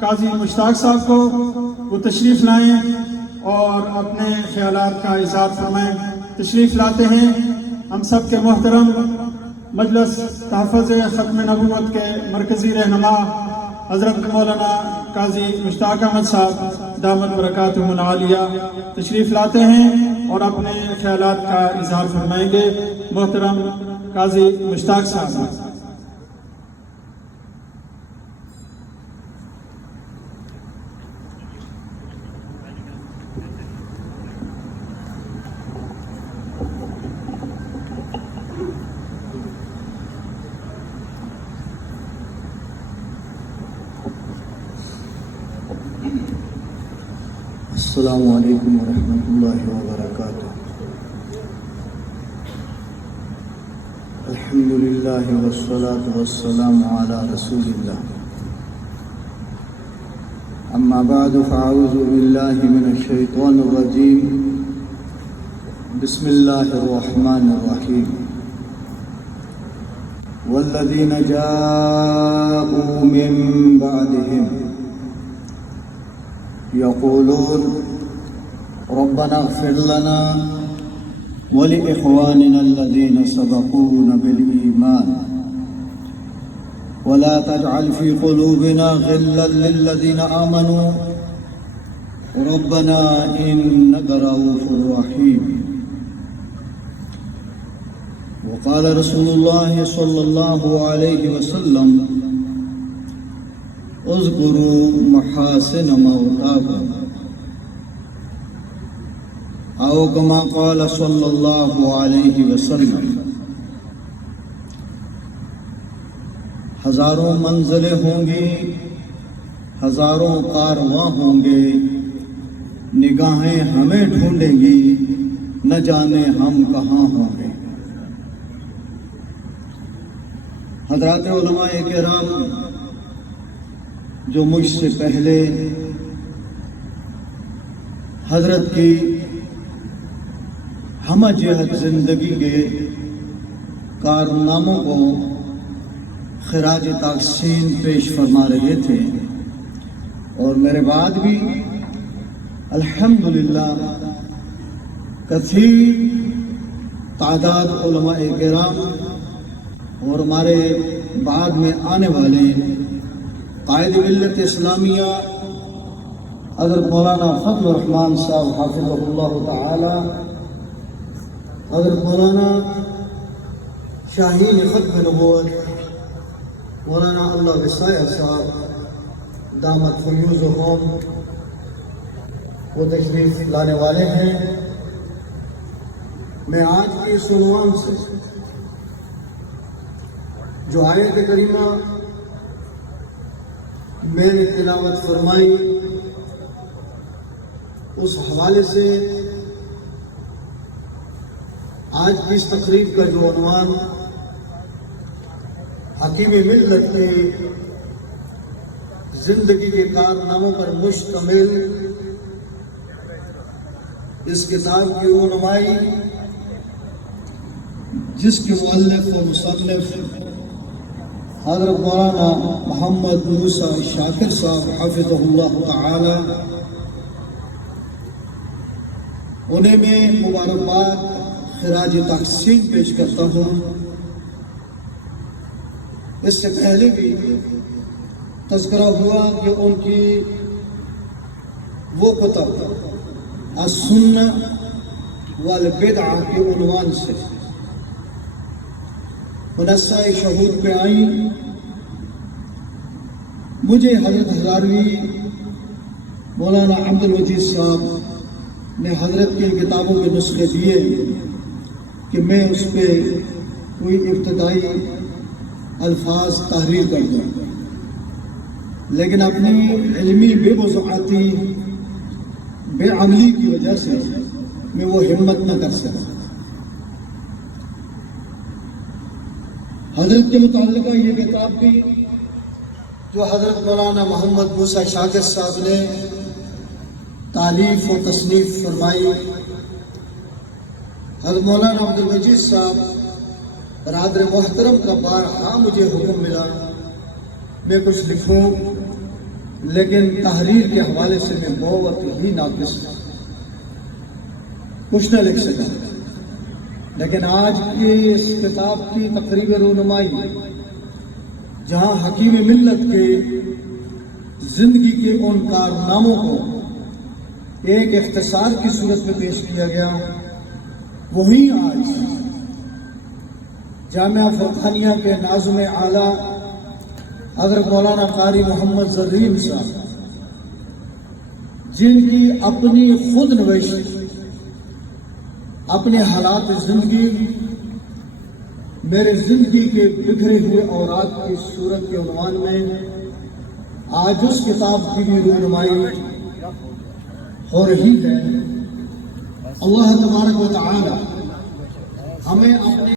قاضی مشتاق صاحب کو وہ تشریف لائیں اور اپنے خیالات کا اظہار فرمائیں۔ تشریف لاتے ہیں ہم سب کے محترم مجلس تحفظ ختم نبوت کے مرکزی رہنما حضرت مولانا قاضی مشتاق احمد صاحب دامت برکاتہم العالیہ تشریف لاتے ہیں اور اپنے خیالات کا اظہار فرمائیں گے۔ محترم قاضی مشتاق صاحب۔ السلام علیکم ورحمۃ اللہ وبرکاتہ۔ الحمد للہ والصلاة والسلام علی رسول اللہ، اما بعد فاعوذ باللہ من الشیطان الرجیم، بسم اللہ الرحمن الرحیم۔ والذین جاءوا من بعدهم يقولون ربنا اغفر لنا ولإخواننا الذين سبقونا بالإيمان ولا تجعل في قلوبنا غلا للذين آمنوا ربنا إنك رؤوف رحيم۔ وقال رسول الله صلى الله عليه وسلم اذکروا محاسن موتاکم او کما قال صلی اللہ علیہ وسلم۔ ہزاروں منزلیں ہوں گی، ہزاروں کارواں ہوں گے، نگاہیں ہمیں ڈھونڈیں گی، نہ جانے ہم کہاں ہوں گے۔ حضرات علماء کرام جو مجھ سے پہلے حضرت کی ہمہ جہت زندگی کے کارناموں کو خراج تحسین پیش فرما رہے تھے، اور میرے بعد بھی الحمدللہ کثیر تعداد علماء کرام اور ہمارے بعد میں آنے والے قائد ملت اسلامیہ حضرت مولانا فضل الرحمان صاحب حافظہ اللہ تعالی، حضرت مولانا شاہین ختم نبوت مولانا اللہ وسائع صاحب دامت فیوزہم وہ تشریف لانے والے ہیں۔ میں آج کی اس عنوان سے جو آیت کریمہ میں نے تلاوت فرمائی اس حوالے سے آج کی اس تقریب کا جو عنوان حکیم ملت کے زندگی کے کارناموں پر مشتمل اس کتاب کی رونمائی جس کے مؤلف و مصنف حضرت مولانا محمد موسیٰ شاکر صاحب حافظہ اللہ تعالی، انہیں میں مبارکباد خراج تحسین پیش کرتا ہوں۔ اس سے پہلے بھی تذکرہ ہوا کہ ان کی وہ کتب السنہ والبدعہ کے عنوان سے منصہ شہود پہ آئیں۔ مجھے حضرت ہزاروی مولانا عبد الوجید صاحب نے حضرت کی کتابوں کے نسخے دیے کہ میں اس پہ کوئی ابتدائی الفاظ تحریر کر دوں، لیکن اپنی علمی بے وسعتی بے عملی کی وجہ سے میں وہ ہمت نہ کر سکا۔ حضرت کے متعلقہ یہ کتاب بھی جو حضرت مولانا محمد موسیٰ شاکر صاحب نے تالیف و تصنیف فرمائی، حضرت مولانا عبد الوجید صاحب برادر محترم کا بارہا مجھے حکم ملا میں کچھ لکھوں لیکن تحریر کے حوالے سے میں بہت ہی ناقص کچھ نہ لکھ سکا. لیکن آج کی اس کتاب کی تقریب رونمائی جہاں حکیم ملت کے زندگی کے ان کارناموں کو ایک اختصار کی صورت میں پیش کیا گیا، وہیں آج جامعہ فرقانیہ کے ناظم اعلیٰ حضرت مولانا قاری محمد زرین صاحب، جن کی اپنی خود نوشت اپنے حالات زندگی میرے زندگی کے بکھرے ہوئے اوراق کی صورت کے عنوان میں آج اس کتاب کی بھی رونمائی ہو رہی ہے. اللہ تبارک و تعالی ہمیں اپنے